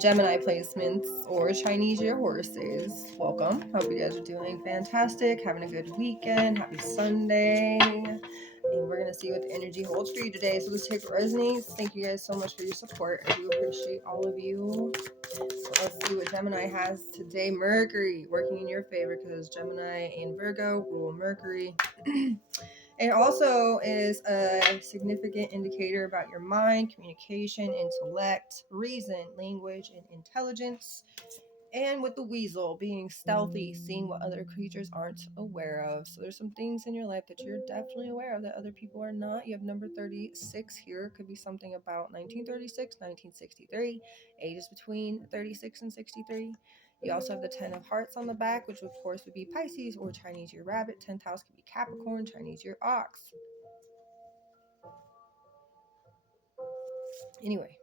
Gemini placements or Chinese year horses. Welcome. Hope you guys are doing fantastic, having a good weekend. Happy Sunday. And we're going to see what the energy holds for you today. So let's take what resonates. Thank you guys so much for your support. I do appreciate all of you. So let's see what Gemini has today. Mercury working in your favor because Gemini and Virgo rule Mercury. It also is a significant indicator about your mind, communication, intellect, reason, language, and intelligence. And with the weasel being stealthy, seeing what other creatures aren't aware of. So there's some things in your life that you're definitely aware of that other people are not. You have number 36 here. Could be something about 1936, 1963, ages between 36 and 63. You also have the 10 of hearts on the back, which of course would be Pisces or Chinese year rabbit. 10th house could be Capricorn, Chinese year ox. Anyway,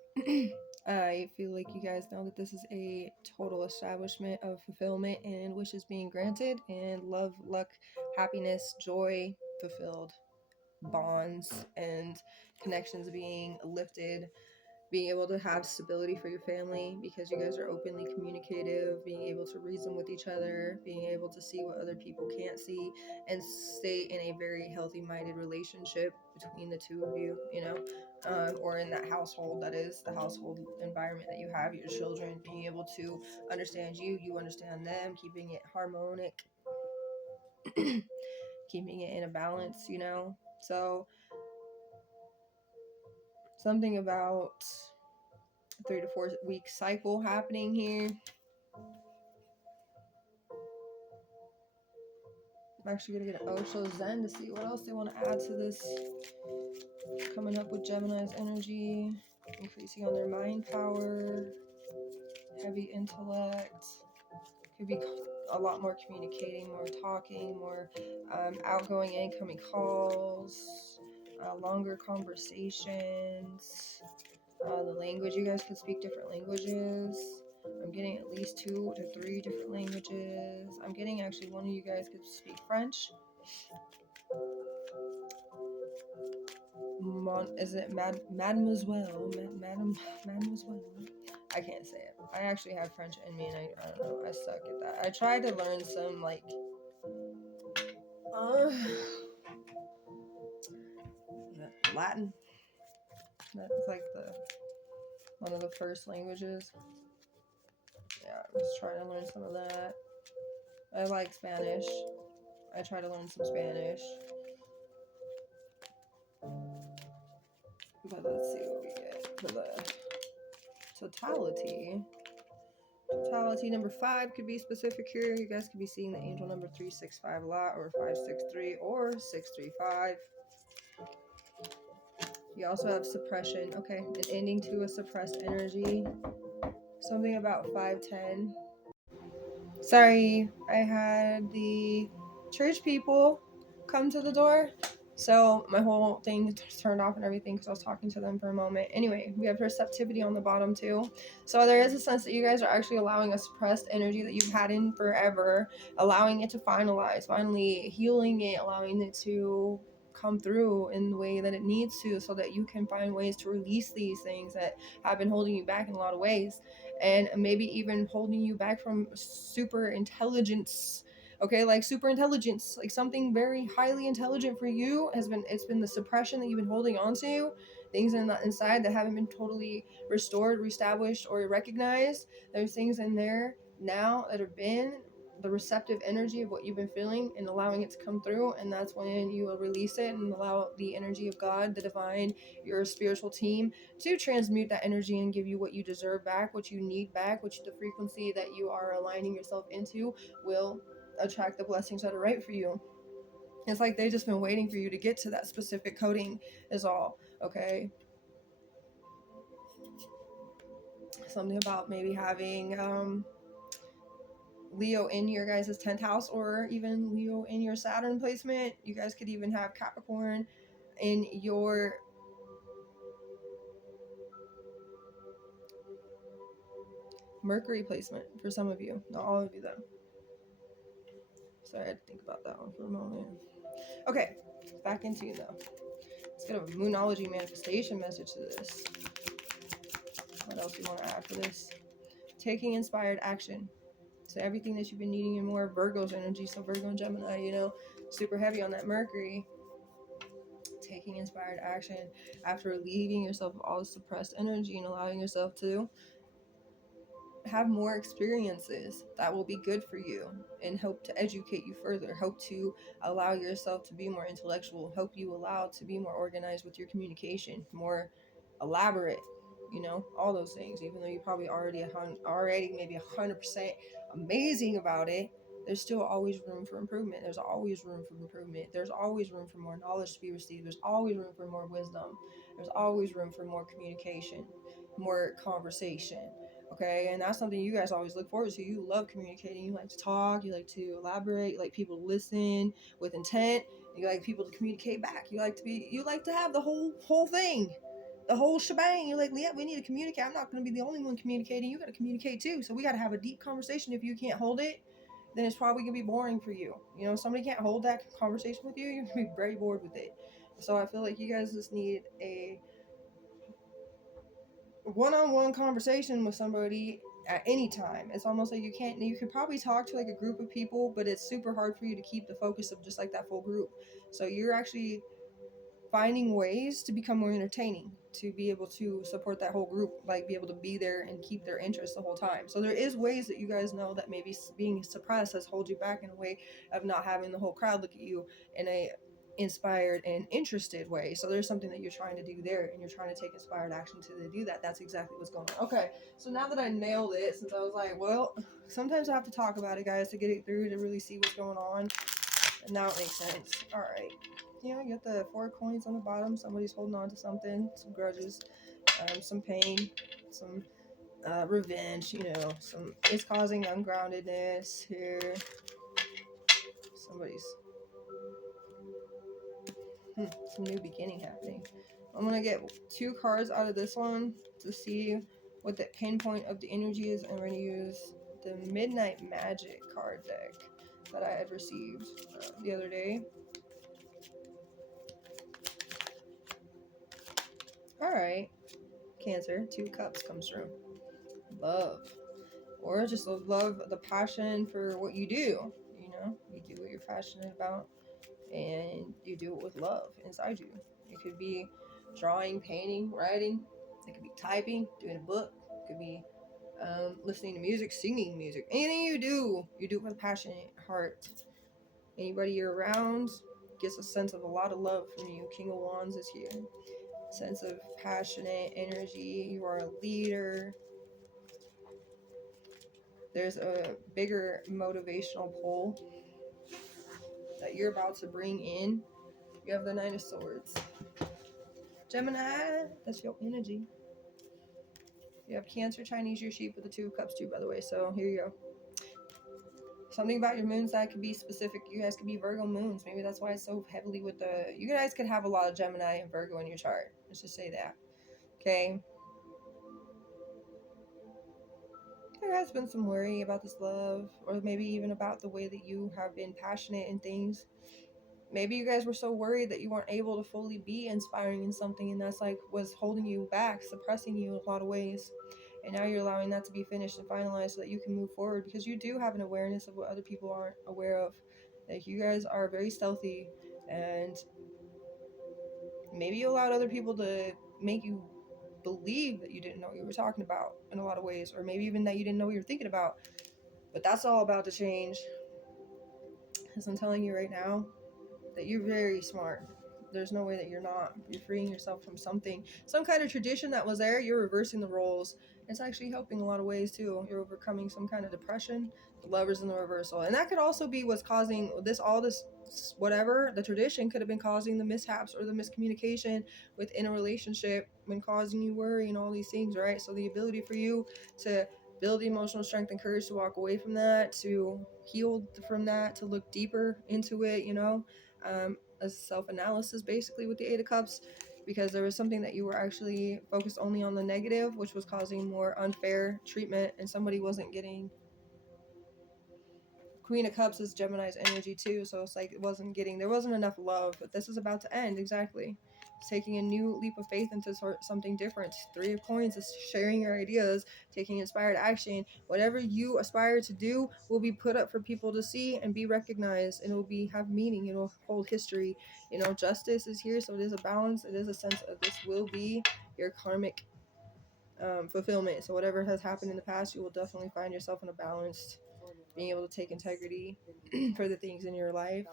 I feel like you guys know that this is a total establishment of fulfillment and wishes being granted, and love, luck, happiness, joy fulfilled, bonds and connections being lifted, being able to have stability for your family because you guys are openly communicative, being able to reason with each other, being able to see what other people can't see, and stay in a very healthy minded relationship between the two of you, you know, or in that household, that is the household environment that you have, your children being able to understand you, you understand them, keeping it harmonic, keeping it in a balance, you know. So something about 3 to 4 week cycle happening here. I'm actually gonna get an Osho Zen to see what else they want to add to this. Coming up with Gemini's energy, increasing on their mind power, heavy intellect. Could be a lot more communicating, more talking, more outgoing, incoming calls, longer conversations. The language, you guys could speak different languages. I'm getting at least 2 to 3 different languages. I'm getting actually one of you guys could speak French. Is it Mademoiselle? Mademoiselle? I can't say it. I actually have French in me, and I don't know. I suck at that. I tried to learn some like Latin. That's like one of the first languages. Yeah, I was trying to learn some of that. I like Spanish. I try to learn some Spanish. But let's see what we get for the totality. Totality number 5 could be specific here. You guys could be seeing the angel number 365 a lot, or 563 or 635. You also have suppression. Okay, an ending to a suppressed energy. Something about 510. Sorry, I had the church people come to the door. So my whole thing turned off and everything because I was talking to them for a moment. Anyway, we have receptivity on the bottom too. So there is a sense that you guys are actually allowing a suppressed energy that you've had in forever, allowing it to finalize, finally healing it, allowing it to come through in the way that it needs to, so that you can find ways to release these things that have been holding you back in a lot of ways, and maybe even holding you back from super intelligence. Okay, like super intelligence, like something very highly intelligent for you it's been the suppression that you've been holding on to, things inside that haven't been totally restored, reestablished, or recognized. There's things in there now that have been the receptive energy of what you've been feeling and allowing it to come through, and that's when you will release it and allow the energy of God, the divine, your spiritual team to transmute that energy and give you what you deserve back, what you need back, which the frequency that you are aligning yourself into will attract the blessings that are right for you. It's like they've just been waiting for you to get to that specific coding is all. Okay, something about maybe having Leo in your guys' 10th house, or even Leo in your Saturn placement. You guys could even have Capricorn in your Mercury placement for some of you, not all of you though. Sorry, I had to think about that one for a moment. Okay, back into you though. Let's get a Moonology manifestation message to this. What else do you want to add for this? taking inspired action. So everything that you've been needing and more. Virgo's energy, so Virgo and Gemini, you know, super heavy on that Mercury. Taking inspired action after relieving yourself of all the suppressed energy and allowing yourself to have more experiences that will be good for you and help to educate you further, help to allow yourself to be more intellectual, help you allow to be more organized with your communication, more elaborate, you know, all those things. Even though you probably already maybe 100% amazing about it, there's still always room for improvement. There's always room for improvement. There's always room for more knowledge to be received. There's always room for more wisdom. There's always room for more communication, more conversation. Okay, and that's something you guys always look forward to. You love communicating. You like to talk. You like to elaborate. You like people to listen with intent. You like people to communicate back. You like to be. You like to have the whole thing, the whole shebang. You're like, yeah, we need to communicate. I'm not going to be the only one communicating. You got to communicate too. So we got to have a deep conversation. If you can't hold it, then it's probably going to be boring for you. You know, if somebody can't hold that conversation with you, you're going to be very bored with it. So I feel like you guys just need a one-on-one conversation with somebody at any time. It's almost like you can probably talk to like a group of people, but it's super hard for you to keep the focus of just like that full group. So you're actually finding ways to become more entertaining, to be able to support that whole group, like be able to be there and keep their interest the whole time. So there is ways that you guys know that maybe being suppressed has hold you back in a way of not having the whole crowd look at you in a inspired and interested way. So there's something that you're trying to do there, and you're trying to take inspired action to do that. That's exactly what's going on. Okay, so now that I nailed it, since I was like, well, sometimes I have to talk about it, guys, to get it through, to really see what's going on. And now it makes sense. All right. You know, you got the 4 coins on the bottom. Somebody's holding on to something, some grudges, some pain, some revenge. You know, it's causing ungroundedness here. Somebody's some new beginning happening. I'm gonna get 2 cards out of this one to see what the pinpoint of the energy is. I'm gonna use the Midnight Magic card deck that I had received the other day. All right. Cancer, 2 cups comes through. Love. Or just love, the passion for what you do. You know, you do what you're passionate about and you do it with love inside you. It could be drawing, painting, writing. It could be typing, doing a book. It could be listening to music, singing music. Anything you do it with a passionate heart. Anybody you're around gets a sense of a lot of love from you. King of Wands is here. Sense of passionate energy. You are a leader. There's a bigger motivational pull that you're about to bring in. You have the Nine of Swords. Gemini, that's your energy. You have Cancer, Chinese, your sheep with the 2 of Cups too, by the way. So here you go. Something about your moons that could be specific. You guys could be Virgo moons. Maybe that's why it's so heavily with the... You guys could have a lot of Gemini and Virgo in your chart. Let's just say that. Okay. There has been some worry about this love, or maybe even about the way that you have been passionate in things. Maybe you guys were so worried that you weren't able to fully be inspiring in something, and that's like was holding you back, suppressing you in a lot of ways. And now you're allowing that to be finished and finalized so that you can move forward, because you do have an awareness of what other people aren't aware of. Like, you guys are very stealthy, and maybe you allowed other people to make you believe that you didn't know what you were talking about in a lot of ways, or maybe even that you didn't know what you were thinking about. But that's all about to change, because I'm telling you right now that you're very smart. There's no way that you're not. You're freeing yourself from something, some kind of tradition that was there. You're reversing the roles. It's actually helping a lot of ways too. You're overcoming some kind of depression. The Lovers in the reversal, and that could also be what's causing this. All this, whatever the tradition could have been causing the mishaps or the miscommunication within a relationship, when causing you worry and all these things, right? So the ability for you to build the emotional strength and courage to walk away from that, to heal from that, to look deeper into it, you know, a self-analysis basically with the 8 of Cups, because there was something that you were actually focused only on the negative, which was causing more unfair treatment, and somebody wasn't getting... Queen of Cups is Gemini's energy too, so it's like there wasn't enough love, but this is about to end. Exactly. taking a new leap of faith into something different. 3 of Coins is sharing your ideas, taking inspired action. Whatever you aspire to do will be put up for people to see and be recognized, and it will have meaning. It will hold history. Justice is here, so it is a balance. It is a sense of this will be your karmic fulfillment. So whatever has happened in the past, you will definitely find yourself in a balanced, being able to take integrity for the things in your life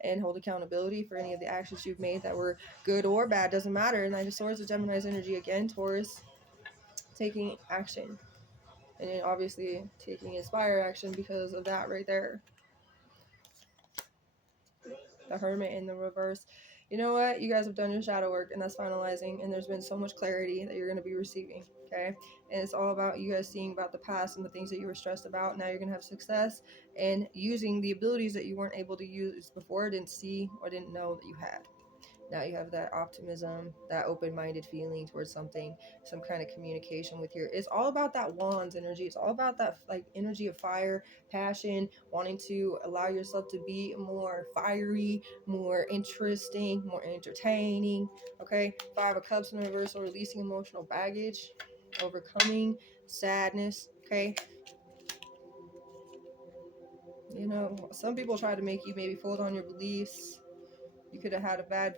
and hold accountability for any of the actions you've made that were good or bad, doesn't matter. Knight of Swords is Gemini's energy again. Taurus, taking action, and then obviously taking inspired action because of that right there. The Hermit in the reverse. You know what? You guys have done your shadow work, and that's finalizing, and there's been so much clarity that you're going to be receiving, okay? And it's all about you guys seeing about the past and the things that you were stressed about. Now you're going to have success and using the abilities that you weren't able to use before, didn't see or didn't know that you had. Now you have that optimism, that open-minded feeling towards something, some kind of communication with it's all about that wands energy. It's all about that like energy of fire, passion, wanting to allow yourself to be more fiery, more interesting, more entertaining. Okay, 5 of Cups in reversal, releasing emotional baggage, overcoming sadness. Okay, some people try to make you maybe fold on your beliefs. You could have had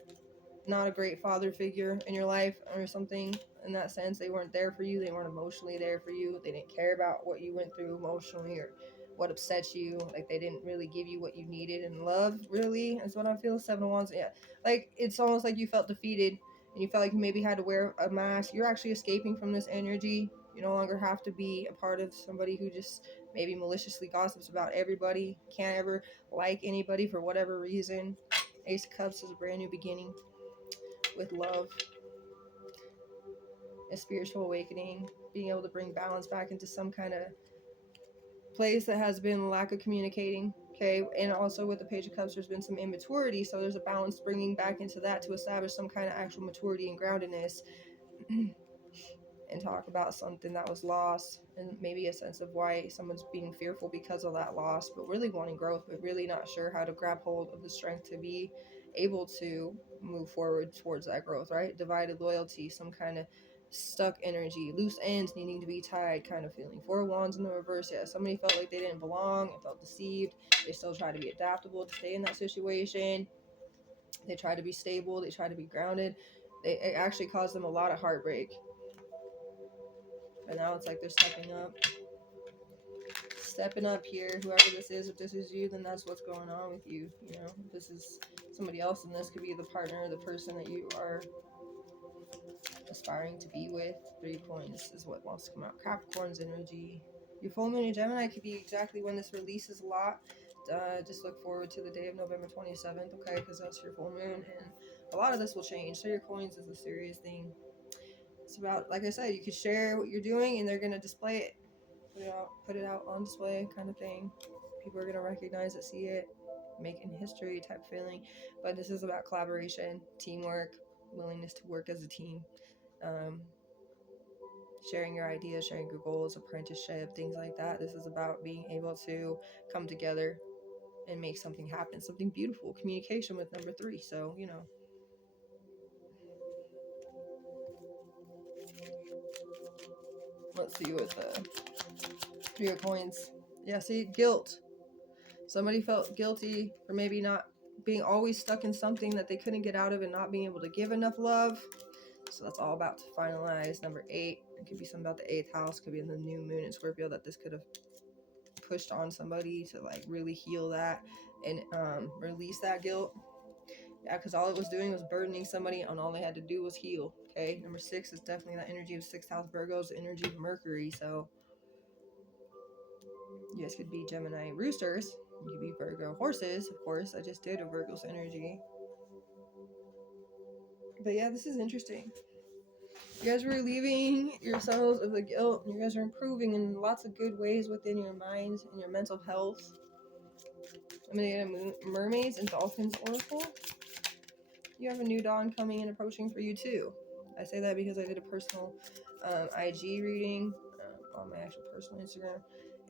not a great father figure in your life or something in that sense. They weren't there for you. They weren't emotionally there for you. They didn't care about what you went through emotionally or what upset you. Like they didn't really give you what you needed and loved, really. That's what I feel. 7 of Wands. Yeah. Like it's almost like you felt defeated and you felt like you maybe had to wear a mask. You're actually escaping from this energy. You no longer have to be a part of somebody who just maybe maliciously gossips about everybody. Can't ever like anybody for whatever reason. Ace of Cups is a brand new beginning with love, a spiritual awakening, being able to bring balance back into some kind of place that has been lack of communicating. Okay, and also with the Page of Cups, there's been some immaturity, so there's a balance bringing back into that to establish some kind of actual maturity and groundedness. And talk about something that was lost and maybe a sense of why someone's being fearful because of that loss, but really wanting growth, but really not sure how to grab hold of the strength to be able to move forward towards that growth, right? Divided loyalty, some kind of stuck energy, loose ends needing to be tied kind of feeling. 4 of Wands in the reverse. Yeah, somebody felt like they didn't belong and felt deceived. They still try to be adaptable to stay in that situation. They try to be stable. They try to be grounded. It actually caused them a lot of heartbreak. And now it's like they're stepping up here. Whoever this is, if this is you, then that's what's going on with you. If this is somebody else, and this could be the partner or the person that you are aspiring to be with. 3 Coins is what wants to come out. Capricorn's energy. Your full moon in Gemini could be exactly when this releases a lot. Just look forward to the day of November 27th, okay? Because that's your full moon, and a lot of this will change. So your coins is a serious thing. It's about, like I said, you could share what you're doing, and they're gonna display it. Put it out on display kind of thing. People are going to recognize it, see it, making history type feeling. But this is about collaboration, teamwork, willingness to work as a team, sharing your ideas, sharing your goals, apprenticeship, things like that. This is about being able to come together and make something happen, something beautiful. Communication with number 3. So, let's see what the 3 of Coins. Yeah, see, guilt. Somebody felt guilty for maybe not being always stuck in something that they couldn't get out of and not being able to give enough love. So that's all about to finalize. Number 8. It could be something about the 8th house. Could be in the new moon in Scorpio that this could have pushed on somebody to like really heal that and release that guilt. Yeah, because all it was doing was burdening somebody, and all they had to do was heal. Okay. Number 6 is definitely that energy of 6th house Virgo's energy of Mercury. So you guys could be Gemini roosters. You could be Virgo horses, of course. I just did a Virgo's energy. But yeah, this is interesting. You guys are relieving yourselves of the guilt. You guys are improving in lots of good ways within your minds and your mental health. I'm going to get a Mermaids and Dolphins Oracle. You have a new dawn coming and approaching for you too. I say that because I did a personal IG reading on my actual personal Instagram.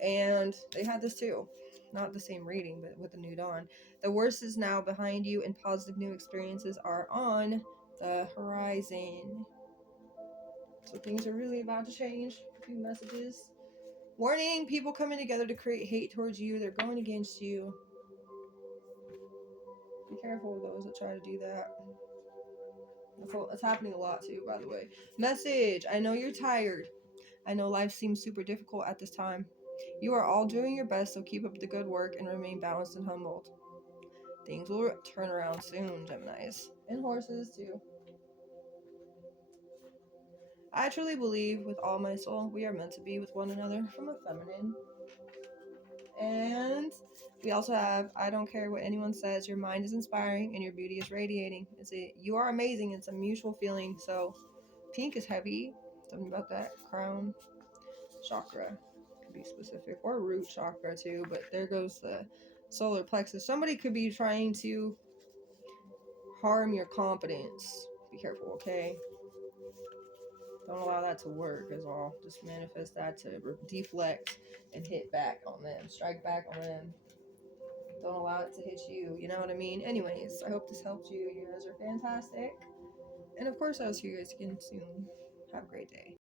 And they had this too. Not the same reading, but with the new dawn. The worst is now behind you and positive new experiences are on the horizon. So things are really about to change. A few messages. Warning, people coming together to create hate towards you. They're going against you. Be careful of those that try to do that. That's happening a lot too, by the way. Message, I know you're tired. I know life seems super difficult at this time. You are all doing your best, so keep up the good work and remain balanced and humbled. Things will turn around soon, Geminis. And horses too. I truly believe with all my soul we are meant to be with one another from a feminine. And we also have, I don't care what anyone says, your mind is inspiring and your beauty is radiating. You are amazing. It's a mutual feeling. So pink is heavy. Something about that crown chakra could be specific, or root chakra too. But there goes the solar plexus. Somebody could be trying to harm your confidence. Be careful, okay? Don't allow that to work as all. Just manifest that to deflect and hit back on them. Strike back on them. Don't allow it to hit you. You know what I mean? Anyways, I hope this helped you. You guys are fantastic. And of course, I'll see you guys again soon. Have a great day.